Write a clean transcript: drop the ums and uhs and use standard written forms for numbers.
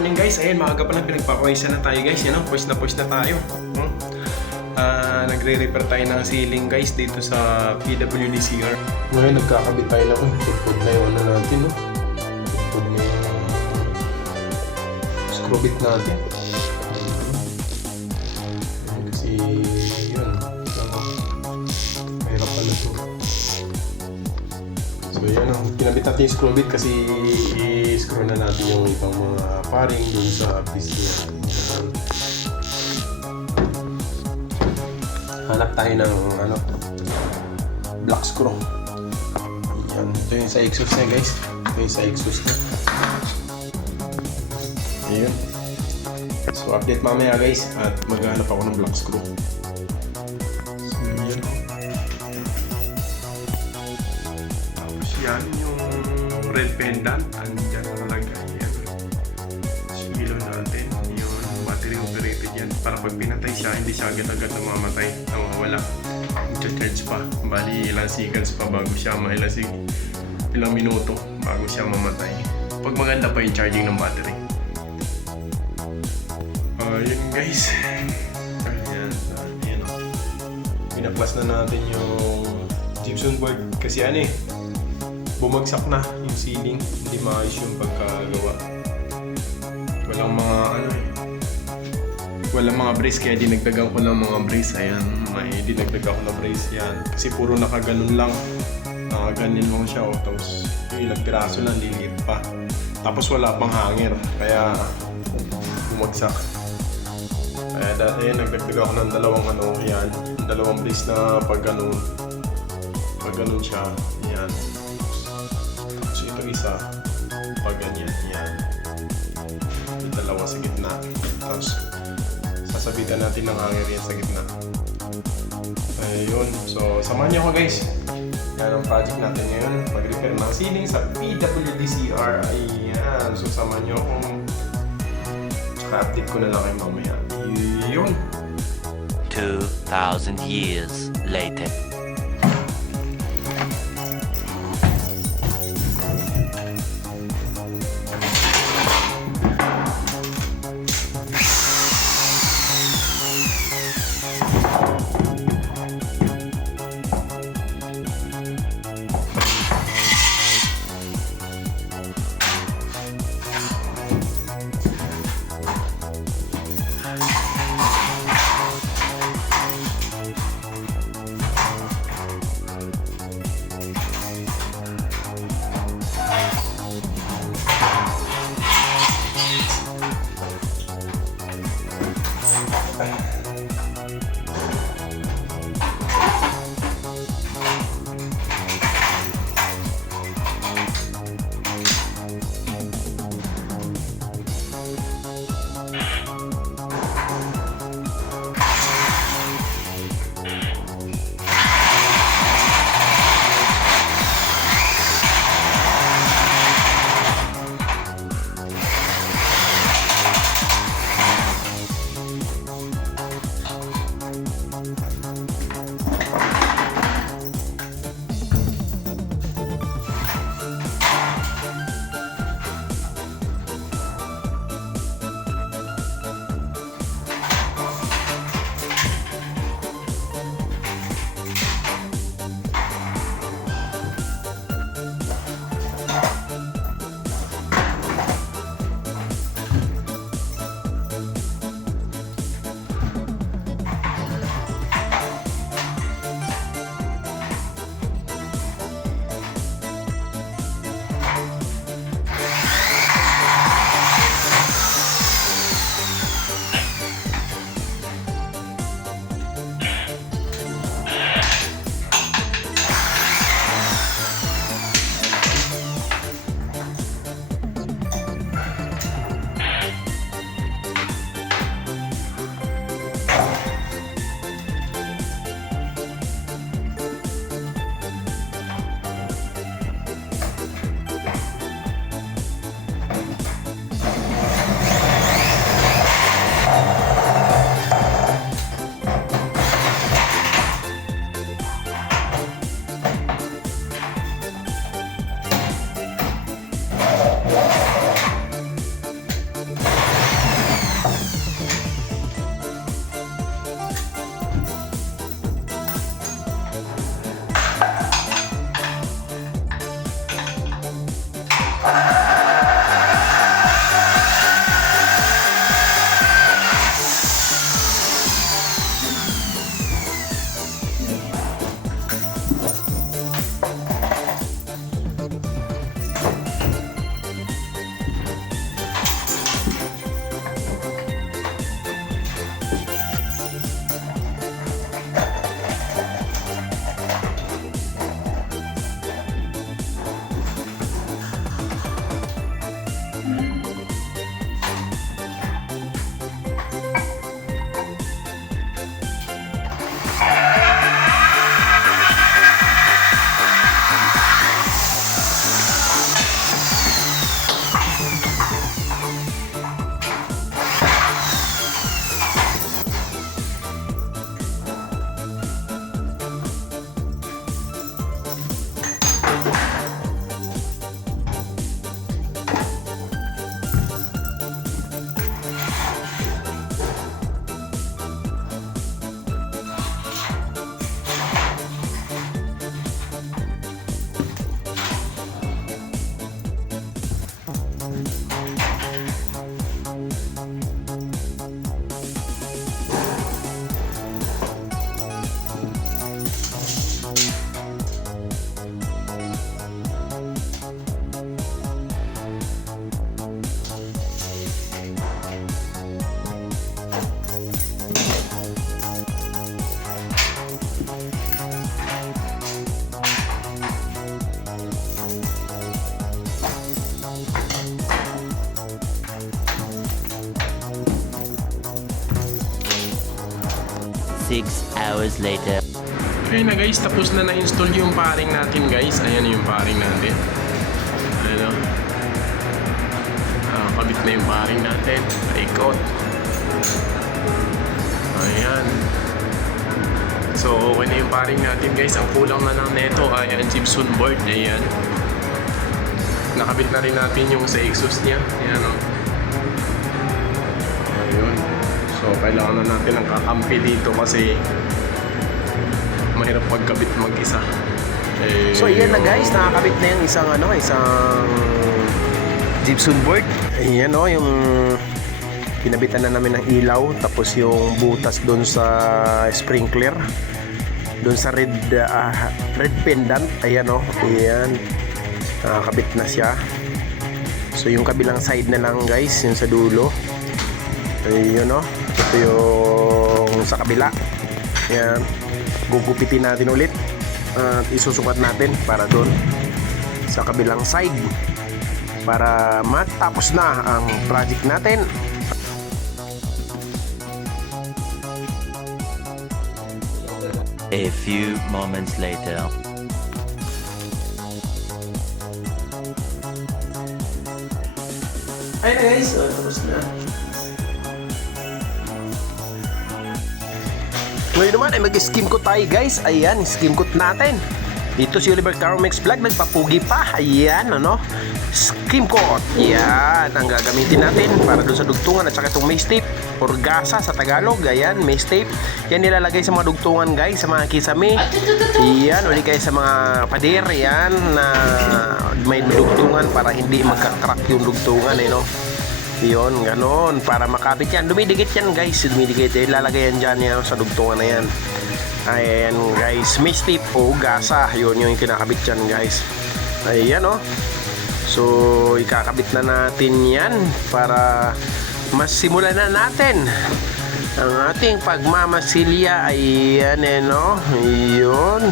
morning guys. Ayun, maaga pa lang pinagpapawisan na tayo guys. Yan, pwes na tayo. Nagre-repair tayo ng ceiling guys dito sa PWD-CR. Ngayon nagkakabit tayo lang. Pudpud na yung ano natin, no? Pudpud na yung screw bit natin. Kasi yun, mahirap pala ito. So yun, pinabit natin yung screw bit kasi i-screw na natin yung ibang mga paring dun sa piece niya. Hanap tayo ng black screw. Yan, ito yung sa exhaust niya guys. Ito yung sa exhaust niya. Ayun. So update mamaya guys at maghanap ako ng black screw. So yan. Tapos yan yung red pendant. Andyan nakalagay yan. Ilaw natin. Yun, battery operated yan. Para pag pinatay siya, hindi siya agad-agad namamatay. Nawawala. Charge pa. Bali, ilang seconds pa bago siya ilang minuto bago siya mamatay. Pag maganda pa yung charging ng battery. Yun guys. Ayan. Ayan o. Pinaplas na natin yung gypsum board. Kasi bumagsak na yung ceiling. Hindi maayos yung pagkagawa. Walang mga brace, kaya dinagdagan ko ng mga brace. Ayan, may dinagdagan ko ng brace yan. Kasi puro nakaganon lang. Nakaganin lang siya. Tapos yung ilang piraso lang, liliit pa. Tapos wala pang hanger. Kaya bumagsak. Kaya dati nagdagdag ako ng dalawang brace na pag ganun siya. Yan. So ito isa, pag ganyan. Yan. Yung dalawa sa gitna. Tapos sasabitan natin ng hanger yan sa gitna. Ayun. So samahan niyo ako guys. Yan ang project natin ngayon. Mag-repair ng ceiling sa PWD-CR. Ayan. So samahan niyo ako. Update ko na lang kayo mamaya. Yun. 2,000 years later. Six hours later. Okay na guys, tapos na na-install yung paring natin guys. Ayan yung paring natin. Ayan o. Kabit na yung paring natin. Ikot. Ayan. So okay na yung paring natin guys. Ang kulang na lang neto ay ang gypsum board. Ayan. Nakabit na rin natin yung sa exhaust niya. Ayan o. Ayun. So kailangan na natin ng kakampi dito kasi mahirap magkabit mag-isa. So ayan na guys, nakakabit na yung isang gypsum board. Ayan o, yung pinabitan na namin ng ilaw, tapos yung butas doon sa sprinkler, doon sa red pendant. Ayan o, ayan, nakakabit na siya. So yung kabilang side na lang guys, yung sa dulo. Ayan o, ito yung sa kabila. Ayan, gugupitin natin ulit at isusukat natin para doon sa kabilang side para matapos na ang project natin. A few moments later. Ayun na guys, tapos na. Ngayon naman ay mag-skim coat tayo guys. Ayan, skim coat natin. Dito si Oliver Carmex Vlog, nagpapugi pa. Ayan, ano? Skim coat. Ayan, ang gagamitin natin para doon sa dugtungan at saka itong mace tape or gasa sa Tagalog. Ayan, mace tape. Yan nilalagay sa mga dugtungan guys, sa mga kisame. Ayan, uli kayo sa mga pader. Ayan, na may dugtungan para hindi magka-crack yung dugtungan, no? Yun, ganon. Para makapit yan. Dumidikit yan guys. Dumidikit. Ilalagay yan dyan yan, sa dugtungan na yan. Ayan guys. Mace tape o gasa. Yun yung kinakabit yan guys. Ayan o. So, ikakabit na natin yan para masimulan na natin ang ating pagmamasilya. Ayan no. Yun.